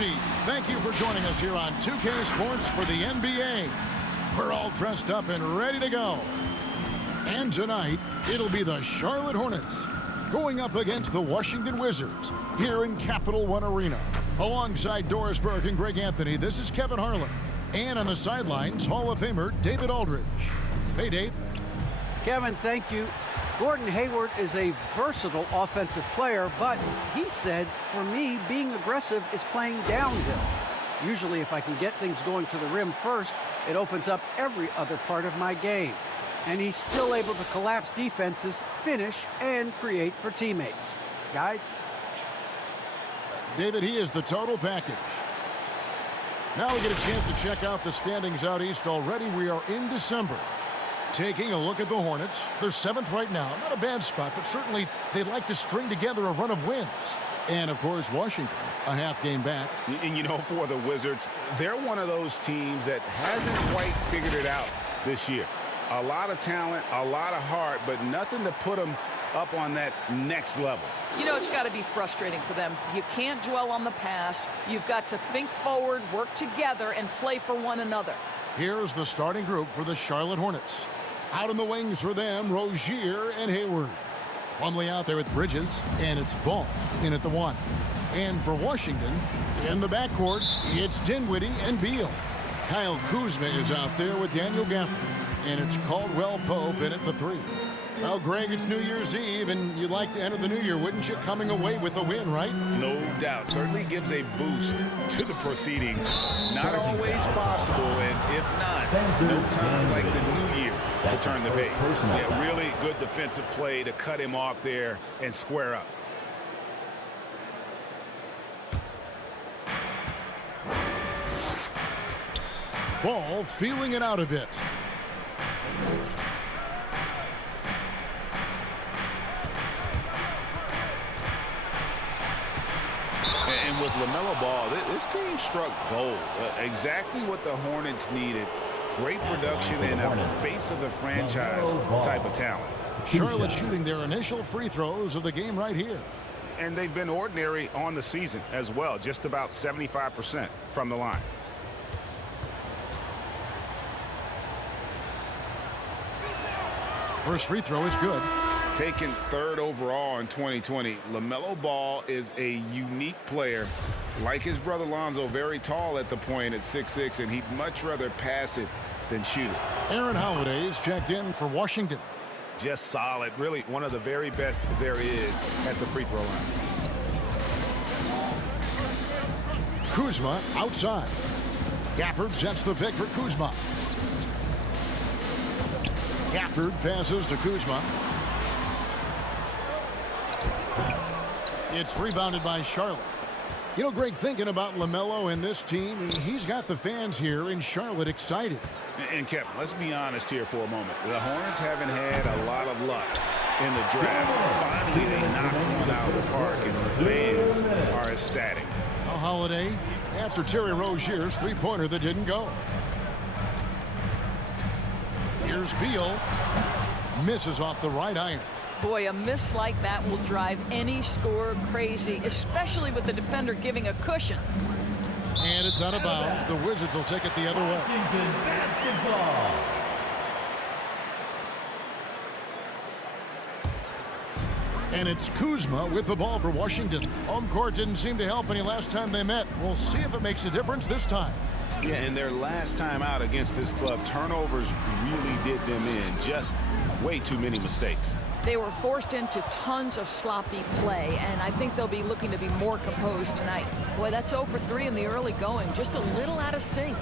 Year's Eve. Thank you for joining us here on 2K Sports for the NBA. We're all dressed up and ready to go. And tonight, it'll be the Charlotte Hornets going up against the Washington Wizards here in Capital One Arena. Alongside Doris Burke and Greg Anthony, this is Kevin Harlan. And on the sidelines, Hall of Famer David Aldridge. Hey, Dave. Kevin, thank you. Gordon Hayward is a versatile offensive player, but he said, for me, being aggressive is playing downhill. Usually, if I can get things going to the rim first, it opens up every other part of my game. And he's still able to collapse defenses, finish, and create for teammates. Guys? David, he is the total package. Now we get a chance to check out the standings out east already. We are in December. Taking a look at the Hornets. They're 7th right now. Not a bad spot, but certainly they'd like to string together a run of wins. And, of course, Washington, a half game back. And, you know, for the Wizards, they're one of those teams that hasn't quite figured it out this year. A lot of talent, a lot of heart, but nothing to put them up on that next level. You know, it's got to be frustrating for them. You can't dwell on the past. You've got to think forward, work together, and play for one another. Here's the starting group for the Charlotte Hornets. Out in the wings for them, Rozier and Hayward. Plumlee out there with Bridges, and it's Ball in at the 1. And for Washington, in the backcourt, it's Dinwiddie and Beal. Kyle Kuzma is out there with Daniel Gafford, and it's Caldwell Pope in at the 3. Well, Greg, it's New Year's Eve, and you'd like to enter the new year, wouldn't you? Coming away with a win, right? No doubt. Certainly gives a boost to the proceedings. Not always possible, and if not, no time like the new year to turn the page. Yeah, really good defensive play to cut him off there and square up. Ball feeling it out a bit. And with LaMelo Ball, this team struck gold. Exactly what the Hornets needed. Great production and a face of the franchise type of talent. Charlotte shooting their initial free throws of the game right here. And they've been ordinary on the season as well, just about 75% from the line. First free throw is good. Taken 3rd overall in 2020, LaMelo Ball is a unique player. Like his brother Lonzo, very tall at the point at 6'6", and he'd much rather pass it than shoot it. Aaron Holiday is checked in for Washington. Just solid. Really one of the very best there is at the free throw line. Kuzma outside. Gafford sets the pick for Kuzma. Gafford passes to Kuzma. It's rebounded by Charlotte. You know, Greg, thinking about LaMelo and this team, he's got the fans here in Charlotte excited. And Kevin, let's be honest here for a moment. The Hornets haven't had a lot of luck in the draft. Finally, they knocked one out of the park, and the fans are ecstatic. Now Holiday after Terry Rozier's three-pointer that didn't go. Here's Beal. Misses off the right iron. Boy, a miss like that will drive any scorer crazy, especially with the defender giving a cushion. And it's out of bounds. The Wizards will take it the other way. Washington basketball. And it's Kuzma with the ball for Washington. Home court didn't seem to help any last time they met. We'll see if it makes a difference this time. Yeah, and their last time out against this club, turnovers really did them in. Just way too many mistakes. They were forced into tons of sloppy play, and I think they'll be looking to be more composed tonight. Boy, that's 0 for 3 in the early going. Just a little out of sync.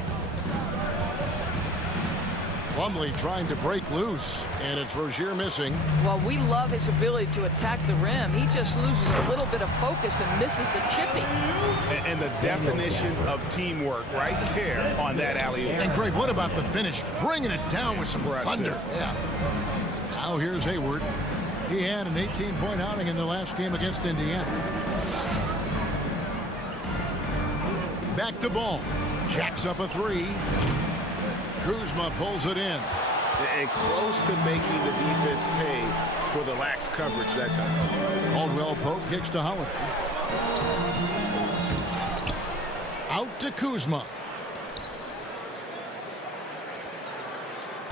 Plumlee trying to break loose, and it's Rozier missing. Well, we love his ability to attack the rim. He just loses a little bit of focus and misses the chipping. And the definition of teamwork right there on that alley-oop. And Greg, what about the finish? Bringing it down with some thunder. Yeah. Now here's Hayward. He had an 18-point outing in the last game against Indiana. Back to Ball. Jacks up a 3. Kuzma pulls it in. And close to making the defense pay for the lax coverage that time. Caldwell Pope kicks to Holiday. Out to Kuzma.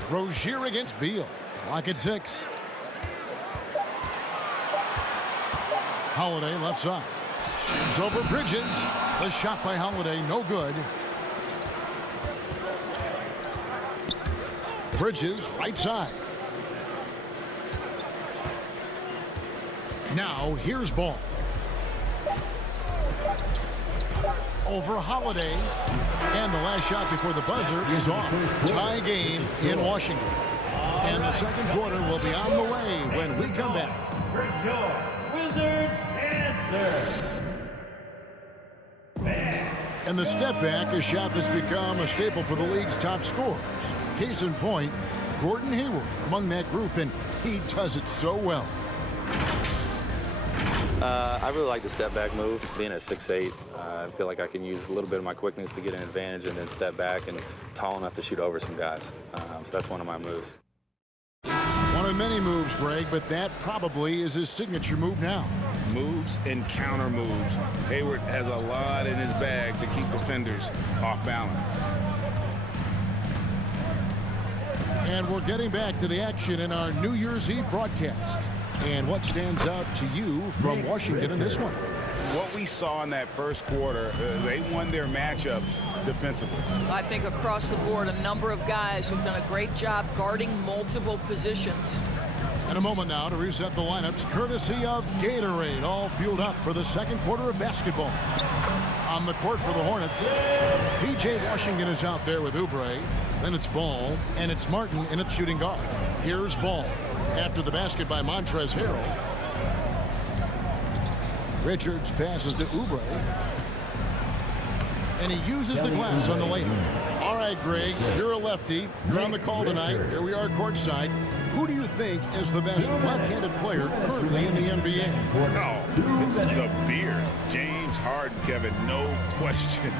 Rozier against Beal. Clock at 6. Holiday left side. Shoots over Bridges. The shot by Holiday, no good. Bridges, right side. Now, here's Ball. Over Holiday. And the last shot before the buzzer is off. Tie game in Washington. And the second quarter will be on the way when we come back. Your Wizards answer. And the step back, a shot that's become a staple for the league's top scorers. Case in point, Gordon Hayward among that group, and he does it so well. I really like the step back move. Being at 6'8", I feel like I can use a little bit of my quickness to get an advantage and then step back and tall enough to shoot over some guys. So that's one of my moves. One of many moves, Greg, but that probably is his signature move now. Moves and counter moves. Hayward has a lot in his bag to keep defenders off balance. And we're getting back to the action in our New Year's Eve broadcast. And what stands out to you from Washington in this one? What we saw in that first quarter, they won their matchups defensively. I think across the board, a number of guys who've done a great job guarding multiple positions. In a moment now to reset the lineups, courtesy of Gatorade, all fueled up for the second quarter of basketball. On the court for the Hornets, P.J. Washington is out there with Oubre. Then it's Ball, and it's Martin in its shooting guard. Here's Ball. After the basket by Montrezl Harrell. Richards passes to Oubre. And he uses the glass on the layup. All right, Greg, you're a lefty. You're on the call tonight. Here we are courtside. Who do you think is the best left-handed player currently in the NBA? Oh, it's the beard. James Harden, Kevin, no question.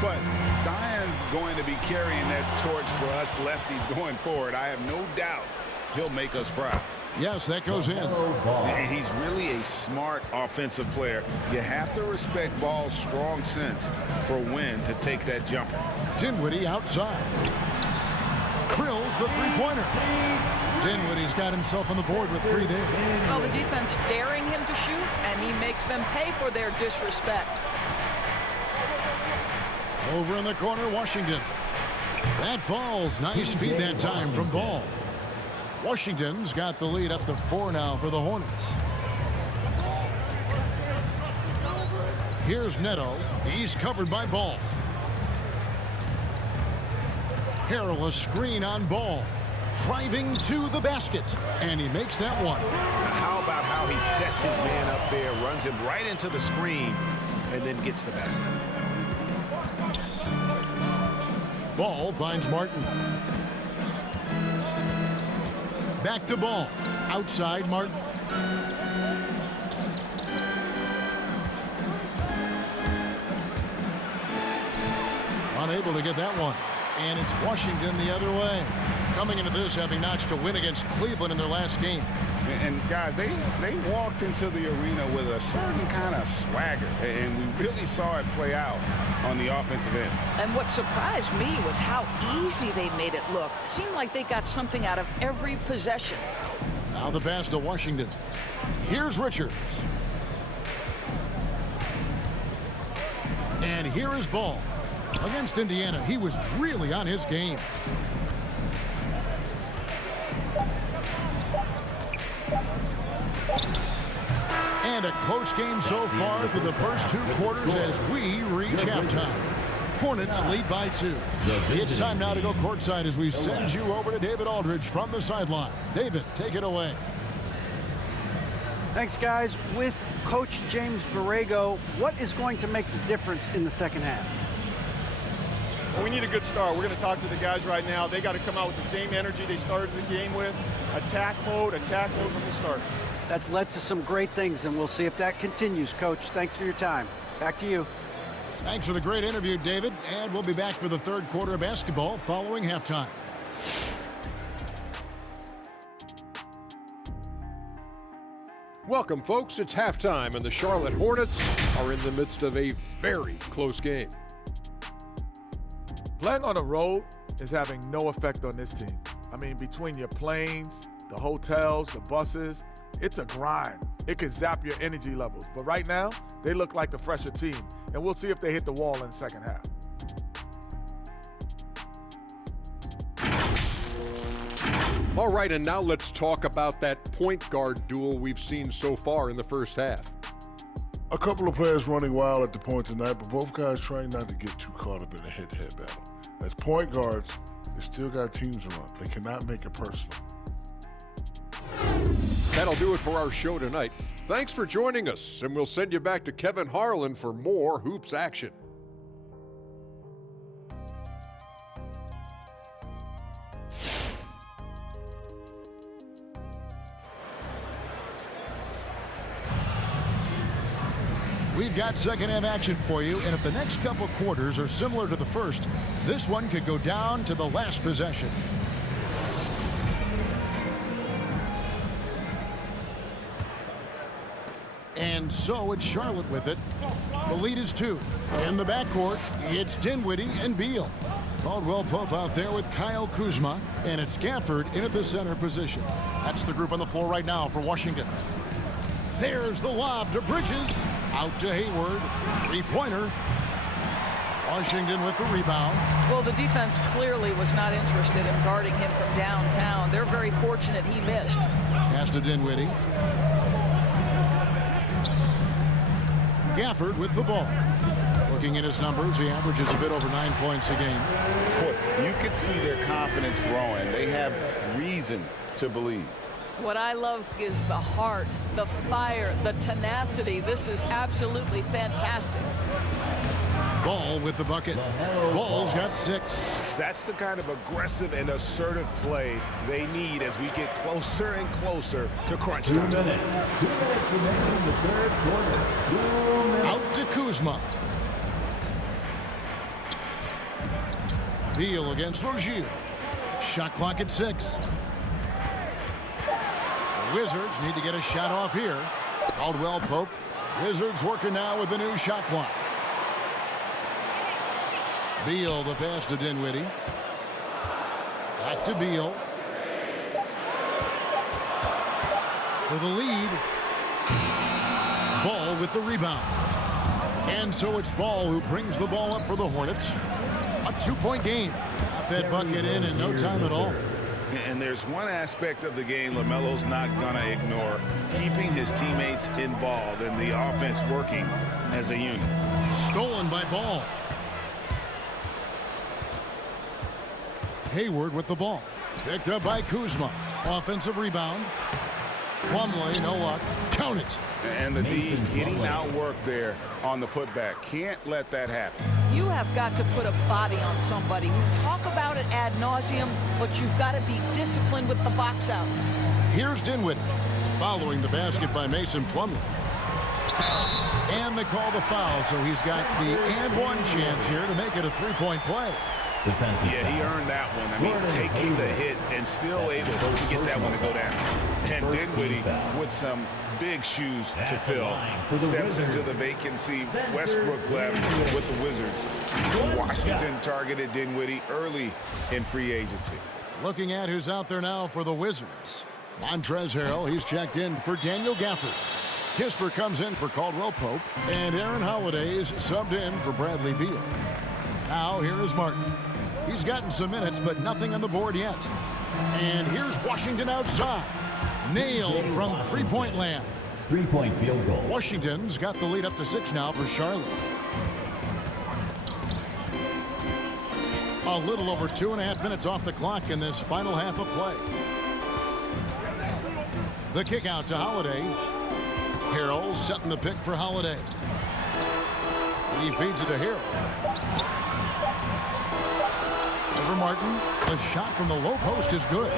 But Zion's going to be carrying that torch for us lefties going forward. I have no doubt he'll make us proud. Yes, that goes in. And he's really a smart offensive player. You have to respect Ball's strong sense for when to take that jumper. Dinwiddie outside. Drills the three-pointer. Dinwiddie's got himself on the board with 3 there. Well, the defense daring him to shoot, and he makes them pay for their disrespect. Over in the corner, Washington. That falls. Nice feed that time from Ball. Washington's got the lead up to 4 now for the Hornets. Here's Neto. He's covered by Ball. Harrell, a screen on Ball. Driving to the basket. And he makes that one. How about how he sets his man up there, runs him right into the screen, and then gets the basket. Ball finds Martin. Back to Ball. Outside Martin. Unable to get that one. And it's Washington the other way. Coming into this having notched a win against Cleveland in their last game. And guys, they walked into the arena with a certain kind of swagger. And we really saw it play out on the offensive end. And what surprised me was how easy they made it look. It seemed like they got something out of every possession. Now the pass to Washington. Here's Richards. And here is Ball. Against Indiana, he was really on his game. And a close game so far through the first 2 quarters as we reach halftime. Hornets lead by 2. It's time now to go courtside as we send you over to David Aldridge from the sideline. David, take it away. Thanks, guys. With Coach James Borrego, what is going to make the difference in the second half? We need a good start. We're going to talk to the guys right now. They got to come out with the same energy they started the game with. Attack mode from the start. That's led to some great things, and we'll see if that continues. Coach, thanks for your time. Back to you. Thanks for the great interview, David. And we'll be back for the third quarter of basketball following halftime. Welcome, folks. It's halftime, and the Charlotte Hornets are in the midst of a very close game. Playing on the road is having no effect on this team. I mean, between your planes, the hotels, the buses, it's a grind. It can zap your energy levels. But right now, they look like the fresher team. And we'll see if they hit the wall in the second half. All right, and now let's talk about that point guard duel we've seen so far in the first half. A couple of players running wild at the point tonight, but both guys trying not to get too caught up in a head-to-head battle. As point guards, they still got teams to run. They cannot make it personal. That'll do it for our show tonight. Thanks for joining us, and we'll send you back to Kevin Harlan for more hoops action. We've got second half action for you, and if the next couple quarters are similar to the first, this one could go down to the last possession. And so it's Charlotte with it. The lead is 2. In the backcourt, it's Dinwiddie and Beal. Caldwell Pope out there with Kyle Kuzma, and it's Gafford in at the center position. That's the group on the floor right now for Washington. There's the lob to Bridges. Out to Hayward. Three-pointer. Washington with the rebound. Well, the defense clearly was not interested in guarding him from downtown. They're very fortunate he missed. Pass to Dinwiddie. Gafford with the ball. Looking at his numbers, he averages a bit over 9 points a game. Boy, you could see their confidence growing. They have reason to believe. What I love is the heart, the fire, the tenacity. This is absolutely fantastic. Ball with the bucket. Ball's got 6. That's the kind of aggressive and assertive play they need as we get closer and closer to crunch time. 2 minutes. 2 minutes remaining in the third quarter. 2 minutes. Out to Kuzma. Beal against Rozier. Shot clock at 6. The Wizards need to get a shot off here. Caldwell Pope. Wizards working now with the new shot clock. Beal, the pass to Dinwiddie. Back to Beal. For the lead. Ball with the rebound. And so it's Ball who brings the ball up for the Hornets. A 2-point game. Got that bucket in no time at all. And there's one aspect of the game LaMelo's not going to ignore, keeping his teammates involved and the offense working as a unit. Stolen by Ball. Hayward with the ball. Picked up by Kuzma. Offensive rebound. Plumlee, no luck. Count it. And the D getting outworked there on the putback. Can't let that happen. You have got to put a body on somebody. We talk about it ad nauseum, but you've got to be disciplined with the box outs. Here's Dinwiddie. Following the basket by Mason Plumlee. And they call the foul, so he's got the and one chance here to make it a 3-point play. Yeah, he earned that one. I mean, taking the hit and still able to get that one to go down. And Dinwiddie with some big shoes to fill. Steps into the vacancy. Westbrook left with the Wizards. Washington targeted Dinwiddie early in free agency. Looking at who's out there now for the Wizards. Montrezl Harrell, he's checked in for Daniel Gafford. Kisper comes in for Caldwell Pope. And Aaron Holiday is subbed in for Bradley Beal. Now here is Martin. He's gotten some minutes, but nothing on the board yet. And here's Washington outside. Nailed from three-point land. 3-point field goal. Washington's got the lead up to 6 now for Charlotte. A little over 2.5 minutes off the clock in this final half of play. The kick out to Holiday. Harrell setting the pick for Holiday. He feeds it to Harrell. Over Martin. The shot from the low post is good.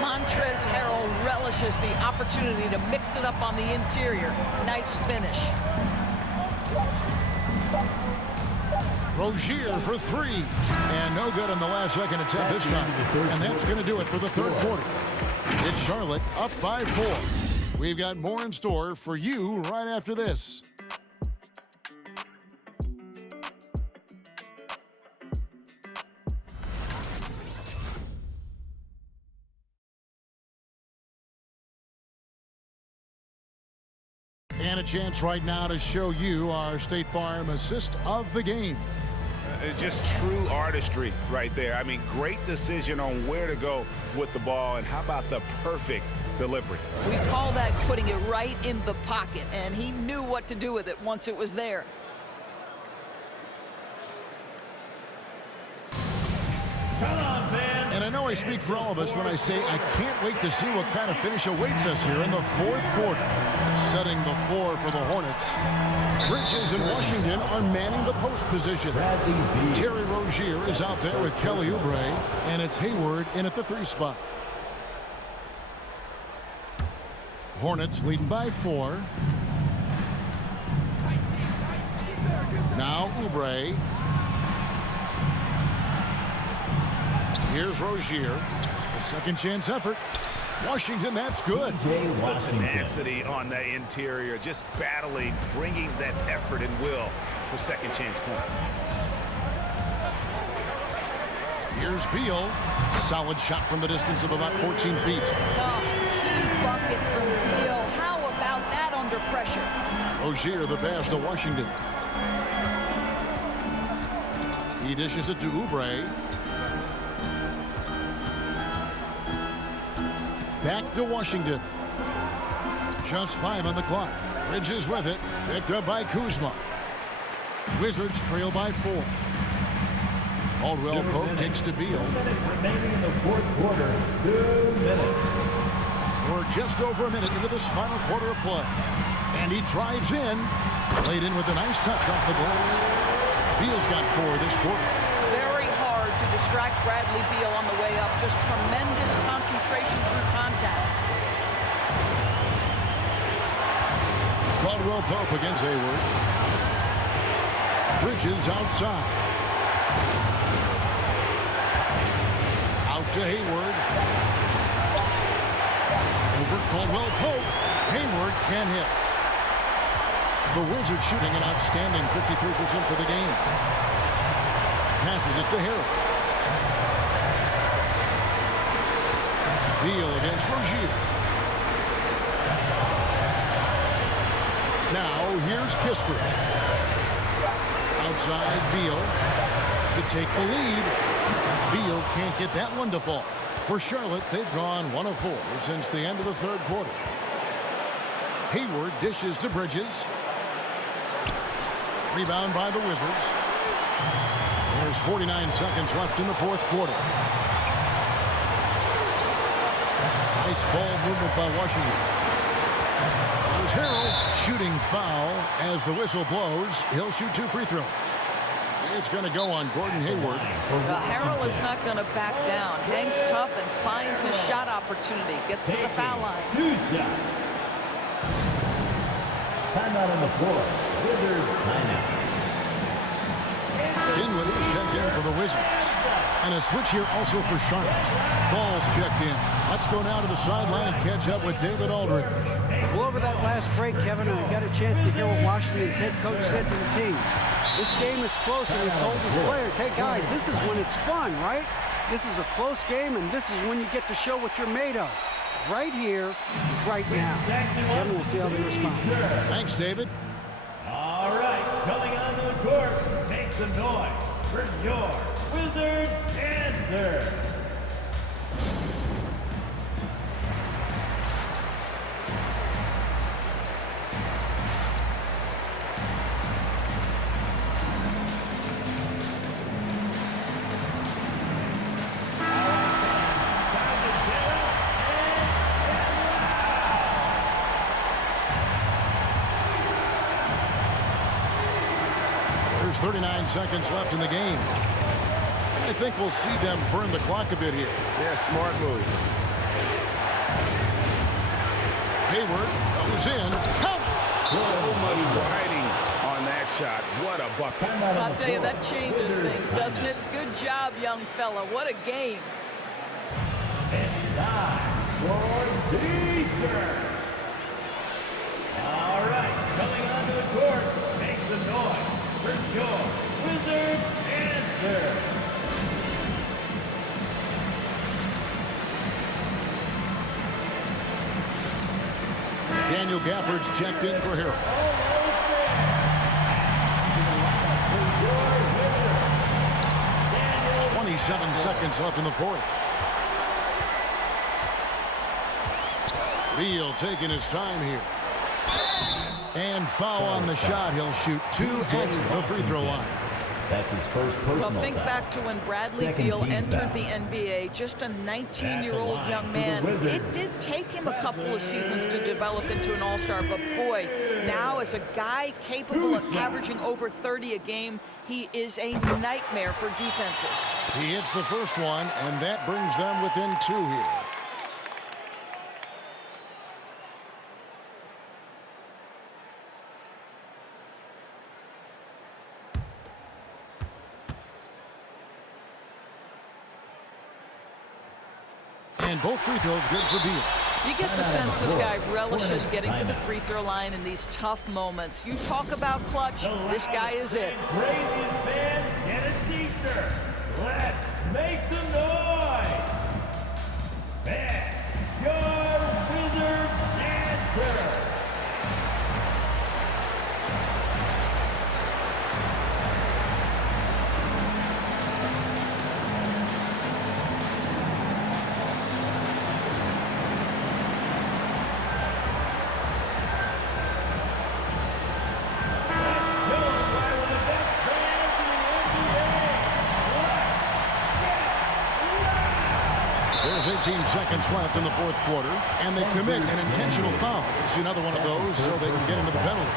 Montrezl Harrell relishes the opportunity to mix it up on the interior. Nice finish. Rozier for 3. And no good on the last second attempt this time. And that's going to do it for the third quarter. It's Charlotte up by 4. We've got more in store for you right after this. And a chance right now to show you our State Farm assist of the game. Just true artistry right there. I mean, great decision on where to go with the ball, and how about the perfect delivery? We call that putting it right in the pocket, and he knew what to do with it once it was there. And I know I speak for all of us when I say I can't wait to see what kind of finish awaits us here in the fourth quarter. Setting the floor for the Hornets. Bridges and Washington are manning the post position. Terry Rozier is out there with Kelly Oubre, and it's Hayward in at the 3 spot. Hornets leading by 4. Now Oubre. Here's Rozier. A second chance effort. Washington, that's good. The tenacity on the interior, just battling, bringing that effort and will for second chance points. Here's Beal. Solid shot from the distance of about 14 feet. Oh, key bucket from Beal. How about that under pressure? Rozier the pass to Washington. He dishes it to Oubre. Back to Washington. Just 5 on the clock. Bridges with it. Picked up by Kuzma. Wizards trail by 4. Caldwell Pope takes to Beal. 2 minutes remaining in the fourth quarter. 2 minutes. We're just over a minute into this final quarter of play. And he drives in. Played in with a nice touch off the glass. Beal's got 4 this quarter. Very hard to distract Bradley Beal on the way up. Just tremendous concentration through contact. Caldwell Pope against Hayward. Bridges outside. Out to Hayward. Over Caldwell Pope. Hayward can hit. The Wizards shooting an outstanding 53% for the game. Passes it to Harrell. Beal against Rozier. Now here's Kispert. Outside Beal to take the lead. Beal can't get that one to fall. For Charlotte, they've gone 1 of 4 since the end of the third quarter. Hayward dishes to Bridges. Rebound by the Wizards. There's 49 seconds left in the fourth quarter. Nice ball movement by Washington. There's Harrell. Shooting foul as the whistle blows. He'll shoot 2 free throws. It's going to go on Gordon Hayward. Harrell is not going to back down. Hangs tough and finds his shot opportunity. Gets to the foul line. 2 shots. Timeout on the floor. Wizards timeout. Dinwiddie is checked in for the Wizards. And a switch here also for Charlotte. Ball's checked in. Let's go now to the sideline and catch up with David Aldridge. Well, over that last break, Kevin, I got a chance to hear what Washington's head coach said to the team. This game is close, and he told his players, hey, guys, this is when it's fun, right? This is a close game, and this is when you get to show what you're made of. Right here, right now. Kevin, we'll see how they respond. Thanks, David. All right, coming onto the court, make some noise for your Wizards answer. There's 39 seconds left in the game. I think we'll see them burn the clock a bit here. Yeah, smart move. Hayward goes in. Count it! So much riding on that shot. What a bucket. I'll tell you, that changes things, doesn't it? Good job, young fella. What a game. It's time for defense. All right, coming onto the court, make some noise for your Wizards answer. Daniel Gafford's checked in for Harold. 27 seconds left in the fourth. Beal taking his time here. And foul on the shot. He'll shoot 2 at the free throw line. That's his first personal Well, think foul. back to when Bradley Second Beal team entered foul. the NBA, just a 19-year-old young man. It did take him a couple of seasons to develop into an all-star, but boy, now as a guy capable of averaging over 30 a game, he is a nightmare for defenses. He hits the first one, and that brings them within 2 here. And both free throws good for Beal. You get the sense this guy relishes getting to the free throw line in these tough moments. You talk about clutch, this guy is it. Craziest fans get a t-shirt. Let's make some noise. And your Wizards answer. There's 18 seconds left in the fourth quarter, and they commit an intentional foul. It's another one of those so they can get into the penalty.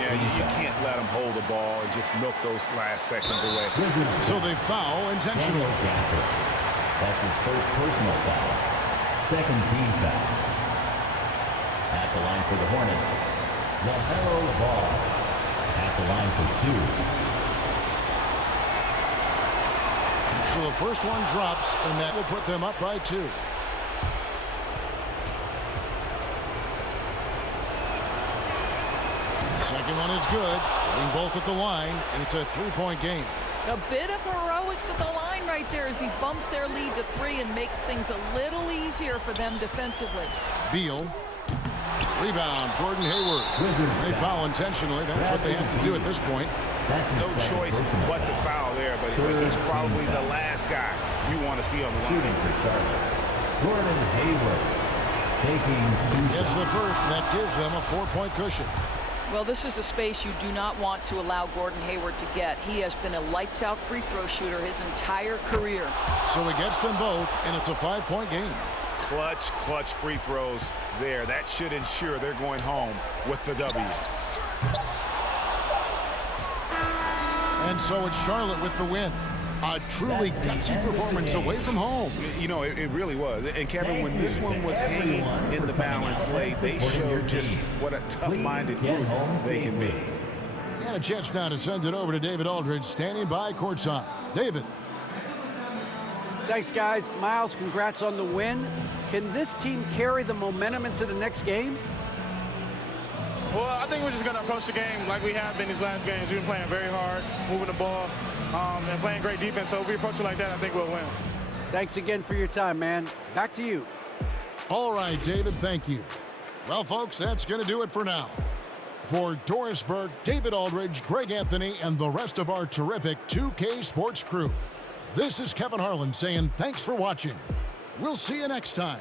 Yeah, you can't let them hold the ball and just milk those last seconds away. So they foul intentionally. That's his first personal foul. Second team foul. At the line for the Hornets, LaMelo Ball. At the line for 2. So the first one drops, and that will put them up by 2. Second one is good. Getting both at the line, and it's a 3-point game. A bit of heroics at the line right there as he bumps their lead to 3 and makes things a little easier for them defensively. Beal. Rebound, Gordon Hayward. They foul intentionally. That's what they have to do at this point. No choice but to foul there, but he's probably the last guy you want to see on the line. Shooting for Charlotte, Gordon Hayward taking 2 It's shots. the first, and that gives them a 4-point cushion. Well, this is a space you do not want to allow Gordon Hayward to get. He has been a lights-out free throw shooter his entire career. So he gets them both, and it's a 5-point game. Clutch free throws there. That should ensure they're going home with the W. And so it's Charlotte with the win. A truly gutsy performance away from home. You know, it really was. And Kevin, when this one was hanging in the balance late, they showed just what a tough-minded group they can be. And a chance now to send it over to David Aldridge, standing by courtside. David. Thanks, guys. Miles, congrats on the win. Can this team carry the momentum into the next game? Well, I think we're just going to approach the game like we have been these last games. We've been playing very hard, moving the ball, and playing great defense. So if we approach it like that, I think we'll win. Thanks again for your time, man. Back to you. All right, David, thank you. Well, folks, that's going to do it for now. For Doris Burke, David Aldridge, Greg Anthony, and the rest of our terrific 2K Sports crew, this is Kevin Harlan saying thanks for watching. We'll see you next time.